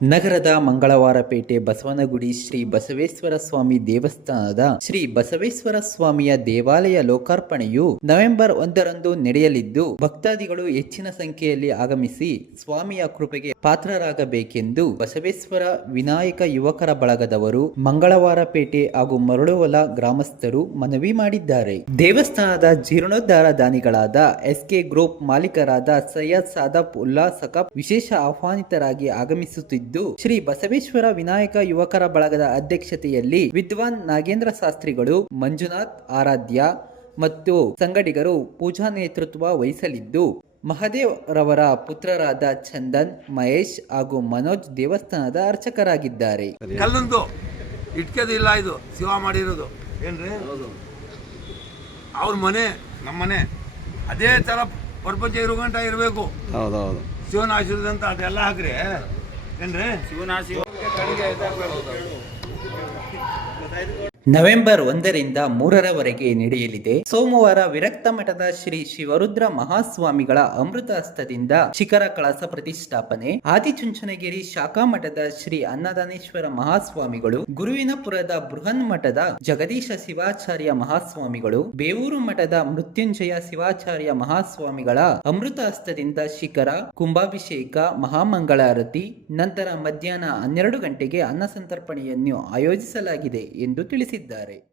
ನಗರದ ಮಂಗಳವಾರಪೇಟೆ ಬಸವನಗುಡಿ ಶ್ರೀ ಬಸವೇಶ್ವರ ಸ್ವಾಮಿ ದೇವಸ್ಥಾನದ ಶ್ರೀ ಬಸವೇಶ್ವರ ಸ್ವಾಮಿಯ ದೇವಾಲಯ ಲೋಕಾರ್ಪಣೆಯು ನವೆಂಬರ್ ಒಂದರಂದು ನಡೆಯಲಿದ್ದು, ಭಕ್ತಾದಿಗಳು ಹೆಚ್ಚಿನ ಸಂಖ್ಯೆಯಲ್ಲಿ ಆಗಮಿಸಿ ಸ್ವಾಮಿಯ ಕೃಪೆಗೆ ಪಾತ್ರರಾಗಬೇಕೆಂದು ಬಸವೇಶ್ವರ ವಿನಾಯಕ ಯುವಕರ ಬಳಗದವರು, ಮಂಗಳವಾರಪೇಟೆ ಹಾಗೂ ಮರಳುವಲ ಗ್ರಾಮಸ್ಥರು ಮನವಿ ಮಾಡಿದ್ದಾರೆ. ದೇವಸ್ಥಾನದ ಜೀರ್ಣೋದ್ಧಾರ ದಾನಿಗಳಾದ ಎಸ್ಕೆ ಗ್ರೂಪ್ ಮಾಲೀಕರಾದ ಸೈಯದ್ ಸಾದಾಬ್ ಉಲ್ಲಾ ಸಕಬ್ ವಿಶೇಷ ಆಹ್ವಾನಿತರಾಗಿ ಆಗಮಿಸುತ್ತಿದ್ದು ಶ್ರೀ ಬಸವೇಶ್ವರ ವಿನಾಯಕ ಯುವಕರ ಬಳಗದ ಅಧ್ಯಕ್ಷತೆಯಲ್ಲಿ ವಿದ್ವಾನ್ ನಾಗೇಂದ್ರ ಶಾಸ್ತ್ರಿಗಳು ಮಂಜುನಾಥ್ ಆರಾಧ್ಯ ಮತ್ತು ಸಂಗಡಿಗರು ಪೂಜಾ ನೇತೃತ್ವ ವಹಿಸಲಿದ್ದು ಮಹದೇವ್ ರವರ ಪುತ್ರರಾದ ಚಂದನ್ ಮಹೇಶ್ ಹಾಗೂ ಮನೋಜ್ ದೇವಸ್ಥಾನದ ಅರ್ಚಕರಾಗಿದ್ದಾರೆ. ಕಲ್ಲಂದು ಇಟ್ಕೆದು ಇಲ್ಲ ಇದು ಶಿವ ಮಾಡಿರೋದು. ಏನ್ರಿ? ಅವ್ರ ಮನೆ ನಮ್ಮ ಮನೆ ಅದೇ ತರ ಪ್ರಪಂಚ ಇರುವಂತ ಇರಬೇಕು. ಹೌದೌದು. ಶಿವನ ಆಶೀರ್ವಾದ ಅಂತ ಅದೆಲ್ಲ ಹಾಕ್ರಿ ಏನ್ರಿ? ನವೆಂಬರ್ ಒಂದರಿಂದ ಮೂರರವರೆಗೆ ನಡೆಯಲಿದೆ. ಸೋಮವಾರ ವಿರಕ್ತ ಮಠದ ಶ್ರೀ ಶಿವರುದ್ರ ಮಹಾಸ್ವಾಮಿಗಳ ಅಮೃತ ಹಸ್ತದಿಂದ ಶಿಖರ ಕಳಸ ಪ್ರತಿಷ್ಠಾಪನೆ. ಆದಿಚುಂಚನಗಿರಿ ಶಾಖಾ ಮಠದ ಶ್ರೀ ಅನ್ನದಾನೇಶ್ವರ ಮಹಾಸ್ವಾಮಿಗಳು, ಗುರುವಿನಪುರದ ಬೃಹನ್ ಮಠದ ಜಗದೀಶ ಶಿವಾಚಾರ್ಯ ಮಹಾಸ್ವಾಮಿಗಳು, ಬೇವೂರು ಮಠದ ಮೃತ್ಯುಂಜಯ ಶಿವಾಚಾರ್ಯ ಮಹಾಸ್ವಾಮಿಗಳ ಅಮೃತ ಹಸ್ತದಿಂದ ಶಿಖರ, ಕುಂಭಾಭಿಷೇಕ, ಮಹಾಮಂಗಳಾರತಿ, ನಂತರ ಮಧ್ಯಾಹ್ನ ಹನ್ನೆರಡು ಗಂಟೆಗೆ ಅನ್ನ ಸಂತರ್ಪಣೆಯನ್ನು ಆಯೋಜಿಸಲಾಗಿದೆ ಎಂದು ತಿಳಿಸಿದ್ದಾರೆ